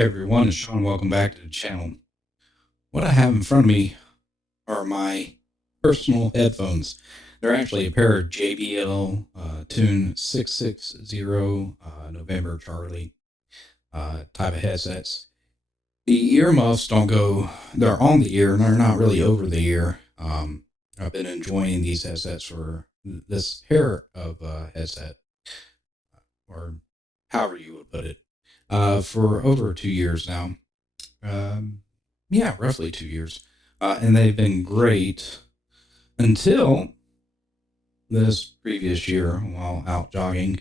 Hey everyone, it's Sean. Welcome back to the channel. What I have in front of me are my personal headphones. They're actually a pair of JBL TUNE660 November Charlie type of headsets. The earmuffs don't go, they're on the ear and they're not really over the ear. I've been enjoying these headsets for this pair of headset, or however you would put it, for over 2 years now. Yeah, roughly 2 years. And they've been great until this previous year while out jogging.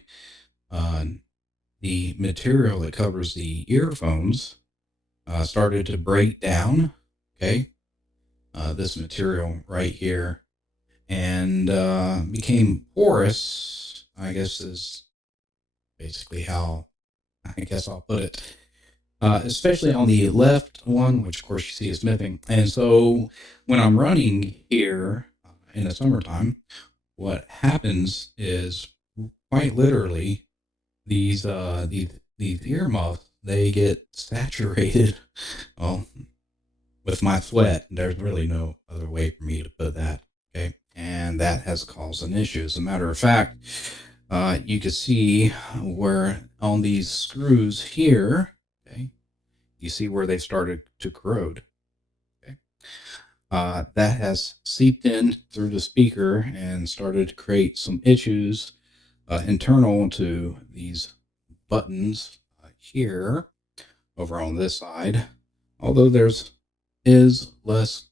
The material that covers the earphones started to break down. Okay. This material right here, and became porous, I guess is basically how I guess I'll put it. Especially on the left one, which of course you see is missing. And so when I'm running here in the summertime, what happens is quite literally these earmuffs, they get saturated, well, with my sweat. There's really no other way for me to put that. Okay. And that has caused an issue. As a matter of fact, you can see where on these screws here, okay, you see where they started to corrode. Okay. That has seeped in through the speaker and started to create some issues internal to these buttons here over on this side. Although there's less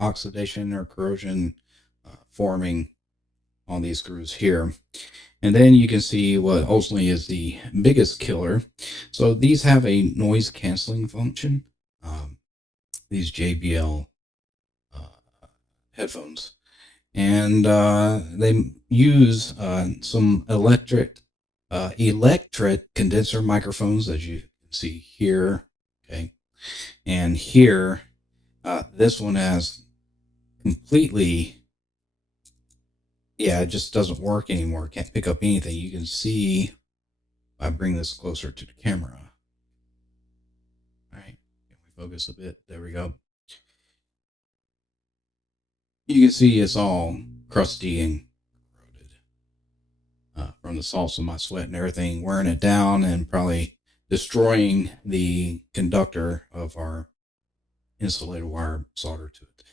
oxidation or corrosion forming on these screws here. And then you can see what ultimately is the biggest killer. So these have a noise canceling function. These JBL headphones, and they use some electret condenser microphones, as you can see here. Okay, and here, this one has completely, yeah, it just doesn't work anymore. Can't pick up anything. You can see if I bring this closer to the camera. All right, can we focus a bit? There we go. You can see it's all crusty and corroded from the salts of my sweat and everything, wearing it down and probably destroying the conductor of our insulated wire soldered to it.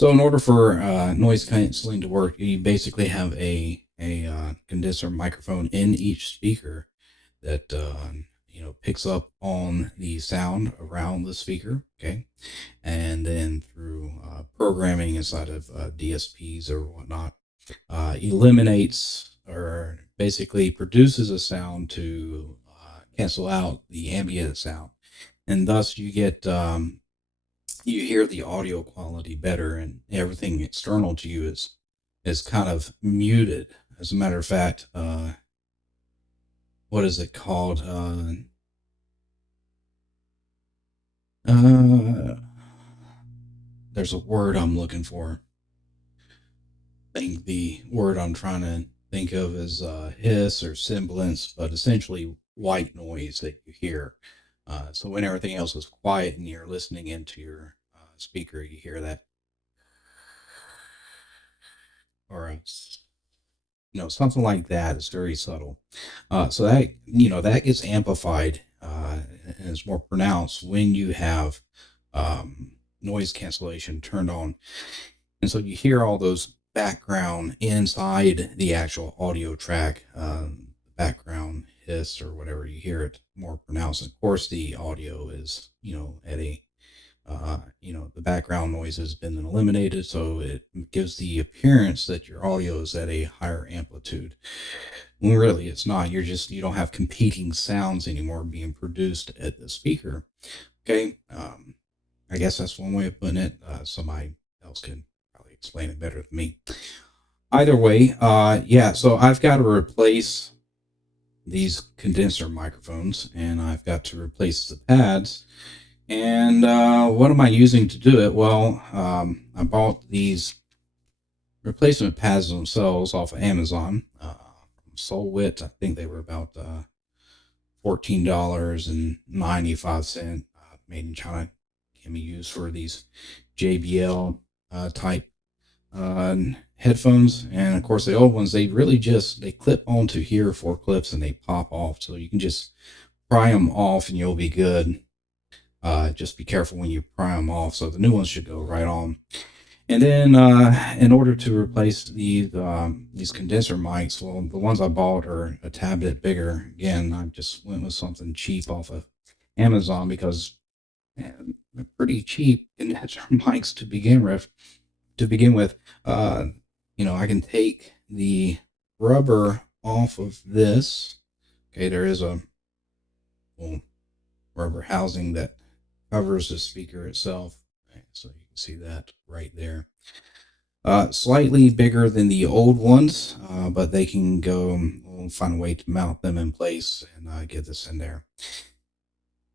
So in order for noise canceling to work, you basically have a condenser microphone in each speaker that picks up on the sound around the speaker. Okay, and then through programming inside of DSPs or whatnot, eliminates or basically produces a sound to cancel out the ambient sound, and thus you get you hear the audio quality better, and everything external to you is kind of muted. As a matter of fact, what is it called? There's a word I'm looking for. I think the word I'm trying to think of is hiss or semblance, but essentially white noise that you hear. So when everything else is quiet and you're listening into your speaker, you hear that, or something like that. It's very subtle. So that that gets amplified and is more pronounced when you have noise cancellation turned on, and so you hear all those background inside the actual audio track, background hiss or whatever. You hear it more pronounced. Of course, the audio is at a the background noise has been eliminated, so it gives the appearance that your audio is at a higher amplitude, when really it's not. You don't have competing sounds anymore being produced at the speaker. Okay, I guess that's one way of putting it. Somebody else can probably explain it better than me. Either way, yeah, so I've got to replace these condenser microphones, and I've got to replace the pads. And what am I using to do it? Well, I bought these replacement pads themselves off of Amazon. Solwit, I think they were about $14.95, made in China. Can be used for these JBL type headphones. And of course the old ones, they really they clip onto here, 4 clips, and they pop off, so you can just pry them off and you'll be good. Just be careful when you pry them off. So the new ones should go right on. And then in order to replace these condenser mics, well, the ones I bought are a tad bit bigger. Again, I just went with something cheap off of Amazon because they're pretty cheap condenser mics to begin with. You know, I can take the rubber off of this. Okay, there is a rubber housing that covers the speaker itself. Okay, so you can see that right there. Slightly bigger than the old ones, but they can go, we'll find a way to mount them in place and get this in there.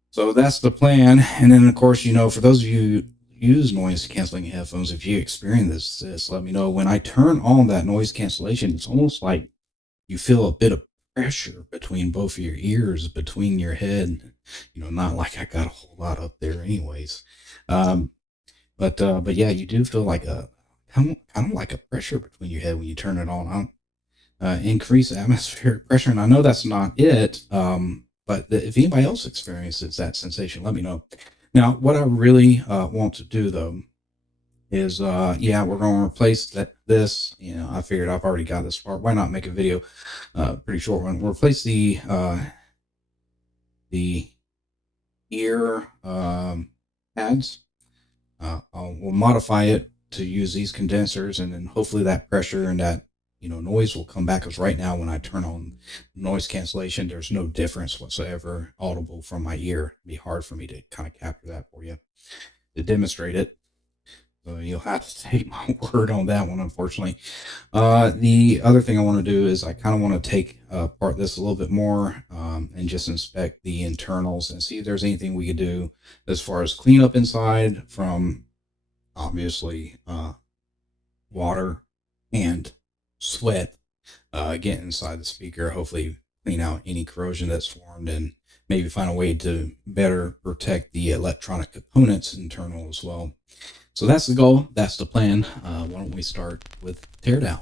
So that's the plan. And then of course, you know, for those of you who use noise canceling headphones, if you experience this, let me know. When I turn on that noise cancellation, it's almost like you feel a bit of pressure between both of your ears, between your head. You know, not like I got a whole lot up there anyways. But yeah, you do feel like a kind of like a pressure between your head when you turn it on. Increase atmospheric pressure, and I know that's not it. But if anybody else experiences that sensation, let me know. Now, what I really want to do though is, yeah, we're going to replace this. You know, I figured I've already got this far. Why not make a video, pretty short one? We'll replace the ear pads. We'll modify it to use these condensers, and then hopefully that pressure and that, you know, noise will come back. Because right now when I turn on noise cancellation, there's no difference whatsoever audible from my ear. It'd be hard for me to kind of capture that for you to demonstrate it. So you'll have to take my word on that one, unfortunately. The other thing I want to do is I kind of want to take apart this a little bit more and just inspect the internals and see if there's anything we could do as far as clean up inside from obviously water and sweat get inside the speaker. Hopefully clean out any corrosion that's formed and maybe find a way to better protect the electronic components internal as well. So that's the goal. That's the plan. Why don't we start with teardown?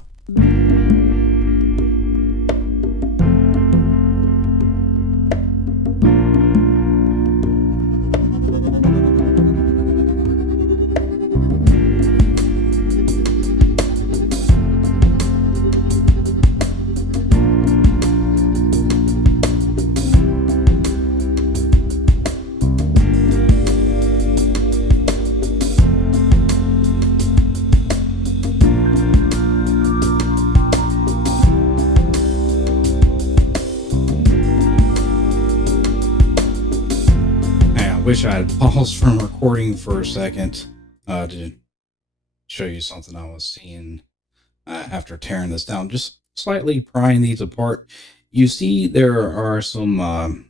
Wish I had paused from recording for a second to show you something I was seeing after tearing this down. Just slightly prying these apart. You see there are some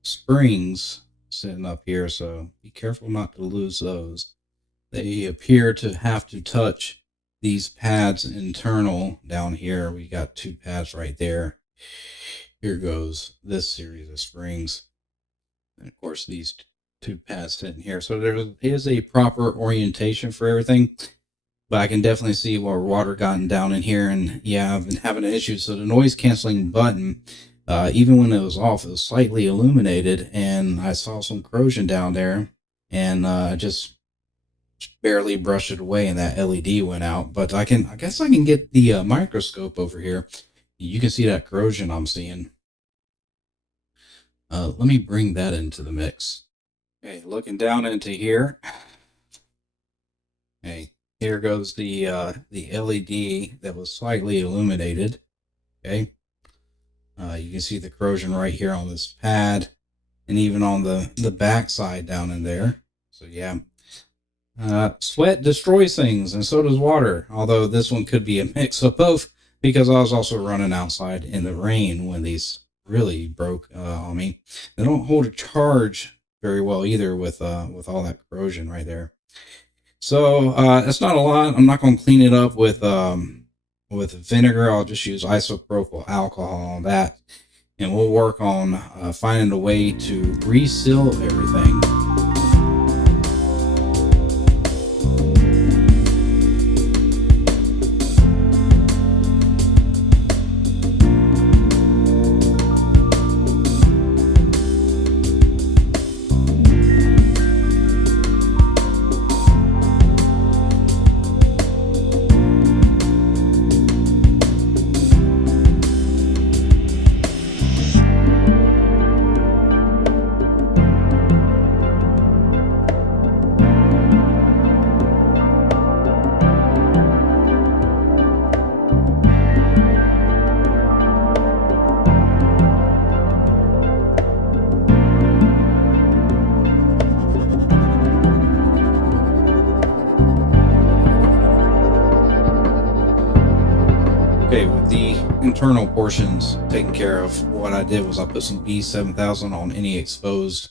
springs sitting up here, so be careful not to lose those. They appear to have to touch these pads internal down here. We got 2 pads right there. Here goes this series of springs. And of course, these 2 pads sitting here. So there is a proper orientation for everything. But I can definitely see where water gotten down in here. And yeah, I've been having an issue. So the noise canceling button, even when it was off, it was slightly illuminated. And I saw some corrosion down there. And I just barely brushed it away and that LED went out. But I guess I can get the microscope over here. You can see that corrosion I'm seeing. Let me bring that into the mix. Okay, looking down into here. Okay, here goes the LED that was slightly illuminated. Okay, you can see the corrosion right here on this pad, and even on the back side down in there. So yeah, sweat destroys things, and so does water. Although this one could be a mix of both, because I was also running outside in the rain when these really broke on me. They don't hold a charge very well either with all that corrosion right there. So it's not a lot. I'm not going to clean it up with vinegar. I'll just use isopropyl alcohol on that. and we'll work on finding a way to reseal everything. Okay, with the internal portions taken care of, what I did was I put some B7000 on any exposed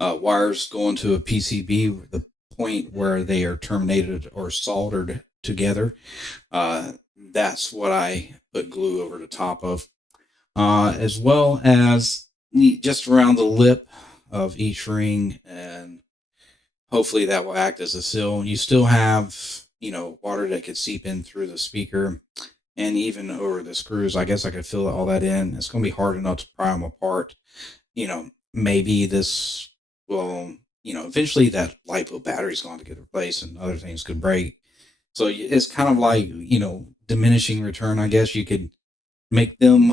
wires going to a PCB, the point where they are terminated or soldered together. That's what I put glue over the top of, as well as just around the lip of each ring, and hopefully that will act as a seal. You still have, water that could seep in through the speaker and even over the screws. I guess I could fill all that in. It's going to be hard enough to pry them apart. Maybe this will, eventually that LiPo battery is going to get replaced and other things could break. So it's kind of like, diminishing return, I guess. You could make them,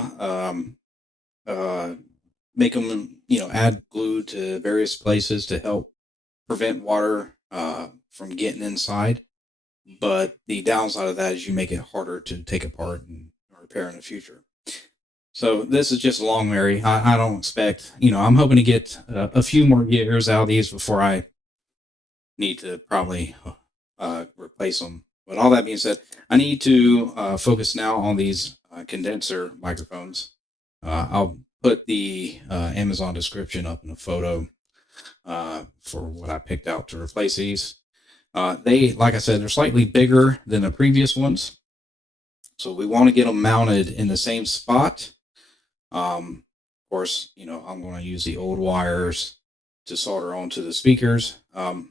add glue to various places to help prevent water from getting inside. But the downside of that is you make it harder to take apart and repair in the future. So this is just a long Mary. I don't expect, I'm hoping to get a few more years out of these before I need to probably replace them. But all that being said, I need to focus now on these condenser microphones. I'll put the Amazon description up in a photo for what I picked out to replace these. They, like I said, they're slightly bigger than the previous ones. So we want to get them mounted in the same spot. Of course, I'm going to use the old wires to solder onto the speakers. But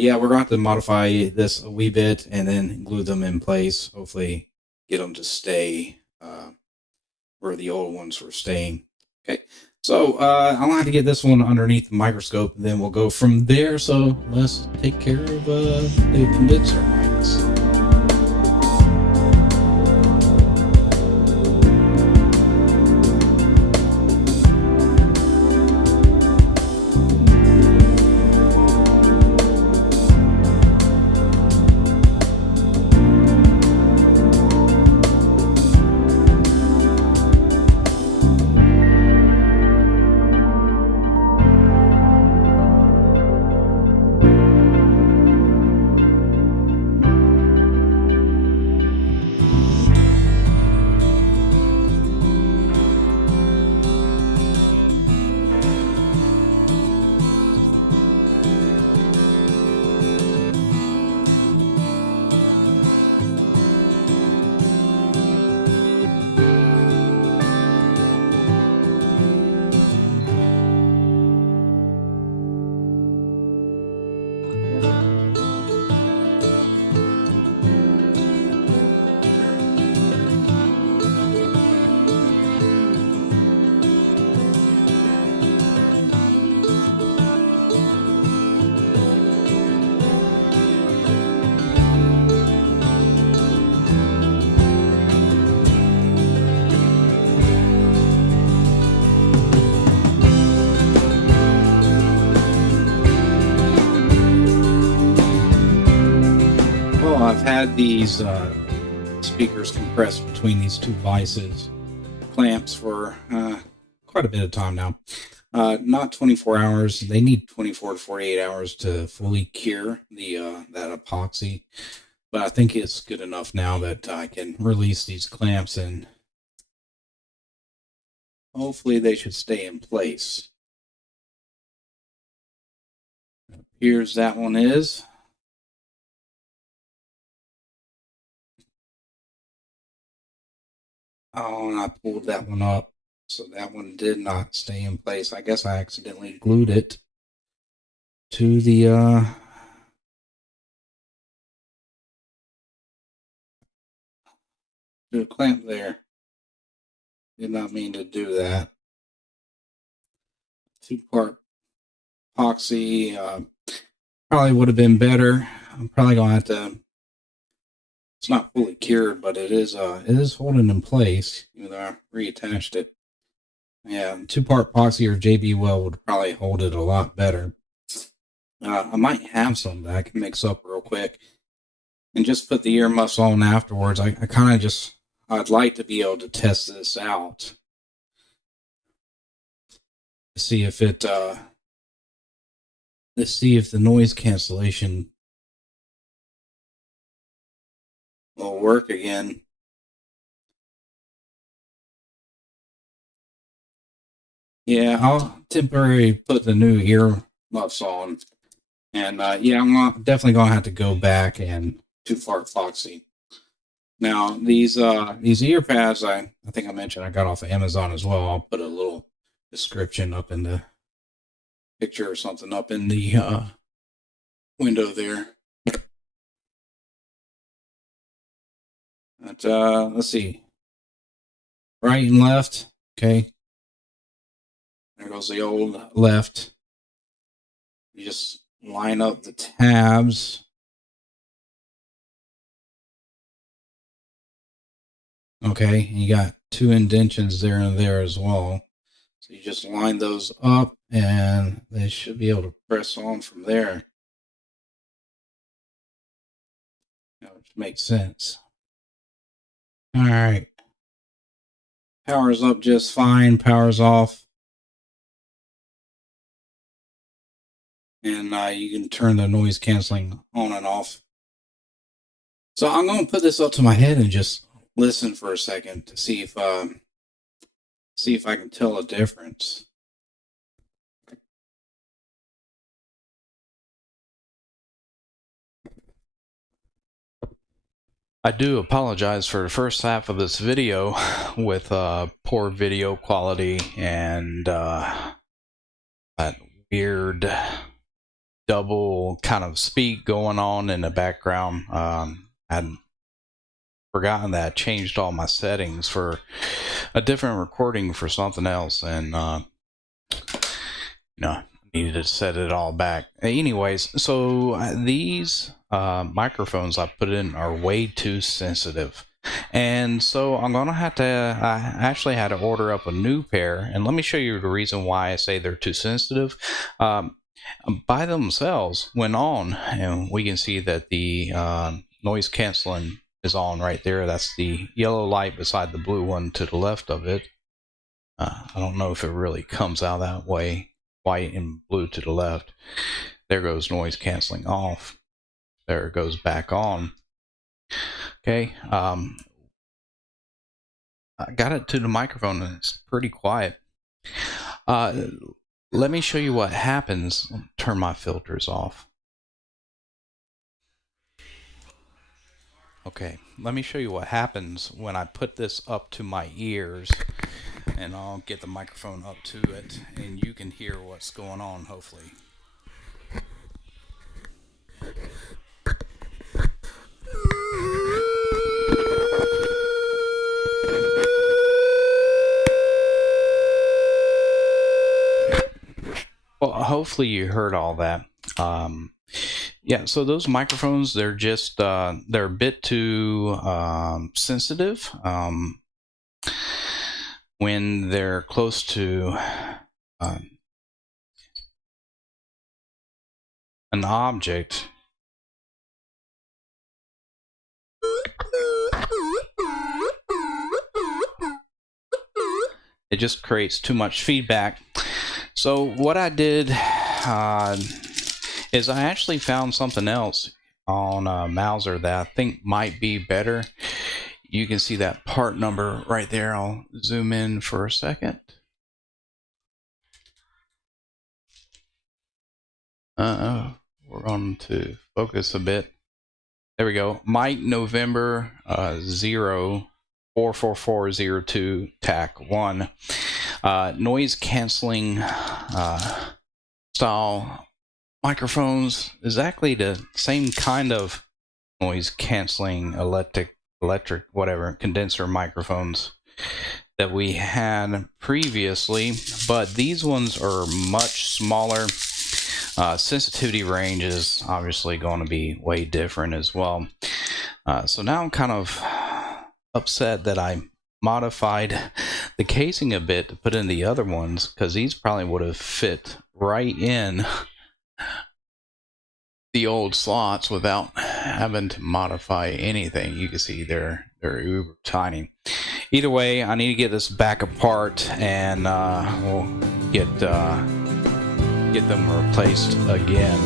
yeah, we're going to have to modify this a wee bit and then glue them in place. Hopefully get them to stay where the old ones were staying. Okay. So I'm going to have to get this one underneath the microscope, and then we'll go from there. So let's take care of the condenser mics. I've had these speakers compressed between these two vices clamps for quite a bit of time now. Not 24 hours. They need 24 to 48 hours to fully cure the that epoxy. But I think it's good enough now that I can release these clamps, and hopefully they should stay in place. Here's that one is. Oh, and I pulled that one up. So that one did not stay in place. I guess I accidentally glued it to the clamp there. Did not mean to do that. 2-part epoxy probably would have been better. I'm probably gonna have to. It's not fully cured, but it is holding in place. Even though I reattached it. Yeah, 2-part epoxy or JBL would probably hold it a lot better. I might have some that I can mix up real quick and just put the earmuffs on afterwards. I kind of just, I'd like to be able to test this out. See if it, let's see if the noise cancellation will work again. Yeah, I'll temporarily put the new earmuffs on. And yeah, I'm definitely going to have to go back and 2-part epoxy. Now, these ear pads, I think I mentioned I got off of Amazon as well. I'll put a little description up in the picture or something up in the window there. But, let's see. Right and left. Okay. There goes the old left. You just line up the tabs. Okay, and you got 2 indentions there and there as well. So you just line those up and they should be able to press on from there. Which makes sense. All right. Power's up just fine. Power's off. And you can turn the noise canceling on and off. So I'm going to put this up to my head and just listen for a second to see if I can tell a difference. I do apologize for the first half of this video with poor video quality and that weird double kind of speak going on in the background. I'd forgotten that I changed all my settings for a different recording for something else, and needed to set it all back. Anyways, so these microphones I put in are way too sensitive, and so I'm gonna have to I actually had to order up a new pair, and let me show you the reason why I say they're too sensitive. By themselves, when on, and we can see that the noise canceling is on right there. That's the yellow light beside the blue one to the left of it. I don't know if it really comes out that way, white and blue to the left. There goes noise canceling off. There it goes back on. Okay, I got it to the microphone and it's pretty quiet. Let me show you what happens. Turn my filters off. Okay, let me show you what happens when I put this up to my ears, and I'll get the microphone up to it and you can hear what's going on, hopefully. Well, hopefully you heard all that. Yeah, so those microphones, they're just they're a bit too sensitive when they're close to an object. It just creates too much feedback. So what I did is I actually found something else on Mouser that I think might be better. You can see that part number right there. I'll zoom in for a second. We're on to focus a bit. There we go. Mike November 044402 TAC 1. noise canceling style microphones, exactly the same kind of noise canceling electric whatever condenser microphones that we had previously, but these ones are much smaller. Sensitivity range is obviously going to be way different as well. So now I'm kind of upset that I modified the casing a bit to put in the other ones, because these probably would have fit right in the old slots without having to modify anything. You can see they're uber tiny. Either way, I need to get this back apart, and we'll get them replaced again.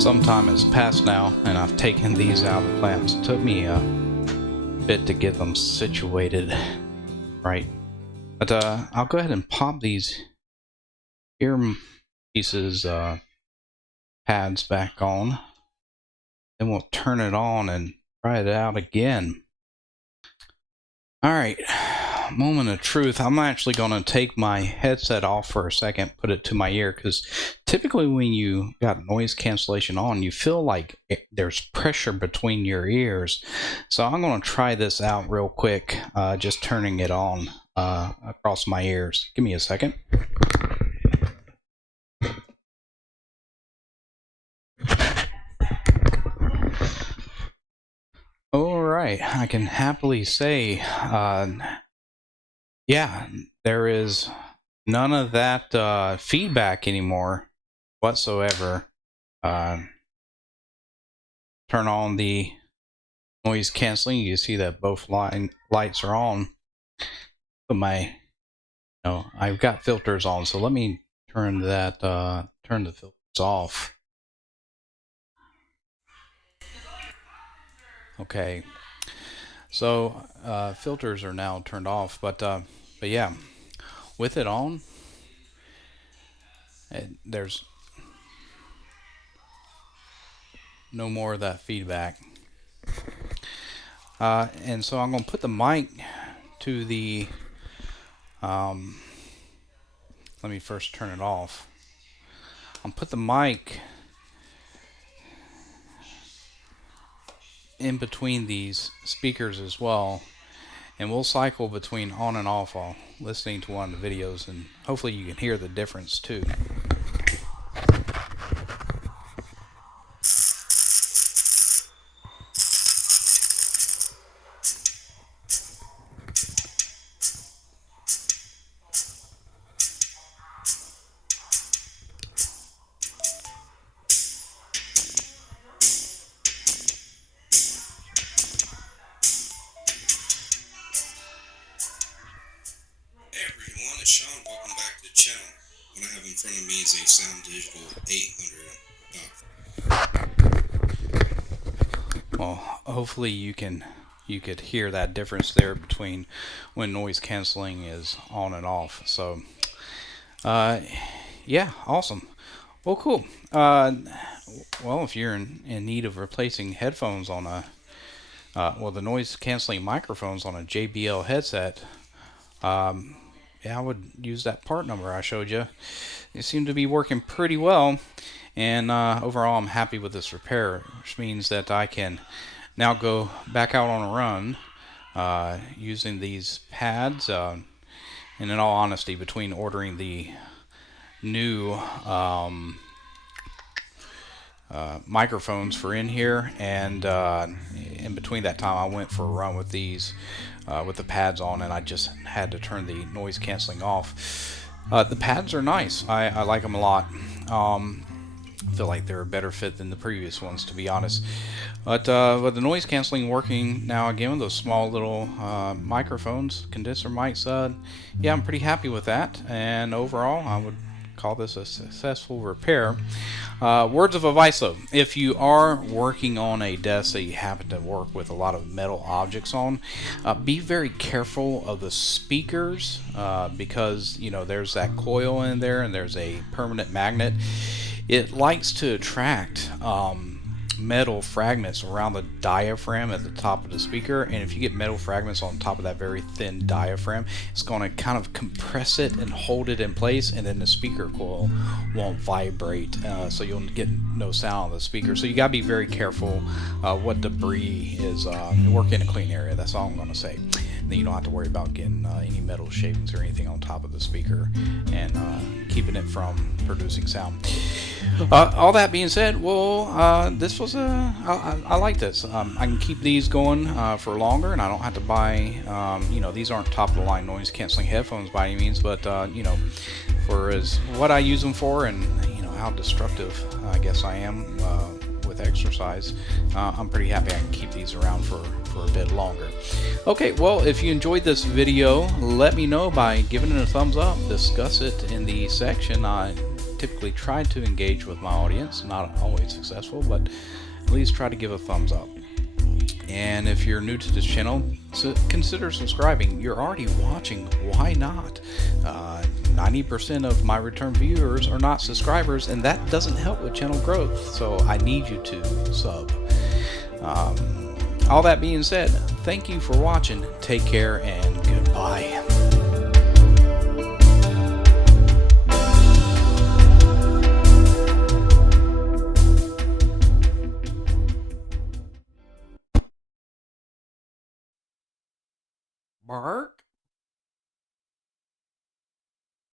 Some time has passed now, and I've taken these out of the clamps. It took me a bit to get them situated right, but I'll go ahead and pop these earpieces pads back on, then we'll turn it on and try it out again. All right, moment of truth. I'm actually going to take my headset off for a second, put it to my ear, because typically when you got noise cancellation on, you feel like there's pressure between your ears. So I'm going to try this out real quick, just turning it on across my ears. Give me a second. All right, I can happily say, yeah, there is none of that feedback anymore whatsoever. Turn on the noise canceling. You see that both lights are on. But I've got filters on, so let me turn the filters off. Okay, so filters are now turned off, but yeah, with it on, there's no more of that feedback. And so I'm going to put the mic to the, let me first turn it off. I'll put the mic in between these speakers as well, and we'll cycle between on and off while listening to one of the videos, and hopefully you can hear the difference too. Sean, welcome back to the channel. What I have in front of me is a Sound Digital 800. Well, hopefully you could hear that difference there between when noise canceling is on and off. So yeah, awesome. Well, cool. Well, if you're in need of replacing headphones on the noise canceling microphones on a JBL headset, yeah, I would use that part number I showed you. It seemed to be working pretty well, and overall I'm happy with this repair, which means that I can now go back out on a run using these pads. And in all honesty, between ordering the new microphones for in here, and in between that time I went for a run with these with the pads on, and I just had to turn the noise canceling off. The pads are nice. I like them a lot. I feel like they're a better fit than the previous ones, to be honest. But with the noise canceling working now again with those small little microphones, condenser mics, yeah, I'm pretty happy with that. And overall, I would call this a successful repair. Words of advice though, if you are working on a desk that you happen to work with a lot of metal objects on, be very careful of the speakers, because you know there's that coil in there and there's a permanent magnet. It likes to attract metal fragments around the diaphragm at the top of the speaker, and if you get metal fragments on top of that very thin diaphragm, it's going to kind of compress it and hold it in place, and then the speaker coil won't vibrate, so you'll get no sound on the speaker. So you got to be very careful what debris is. Work in a clean area, that's all I'm going to say. Then you don't have to worry about getting any metal shavings or anything on top of the speaker and keeping it from producing sound. All that being said, well, this was I like this. I can keep these going for longer, and I don't have to buy, you know, these aren't top of the line noise canceling headphones by any means, but you know, for as what I use them for, and you know how destructive I guess I am with exercise, I'm pretty happy I can keep these around for a bit longer. Okay, well, if you enjoyed this video, let me know by giving it a thumbs up. Discuss it in the section. I typically try to engage with my audience, not always successful, but at least try to give a thumbs up. And if you're new to this channel, consider subscribing. You're already watching, why not? 90% of my return viewers are not subscribers, and that doesn't help with channel growth, so I need you to sub. All that being said, thank you for watching, take care, and goodbye.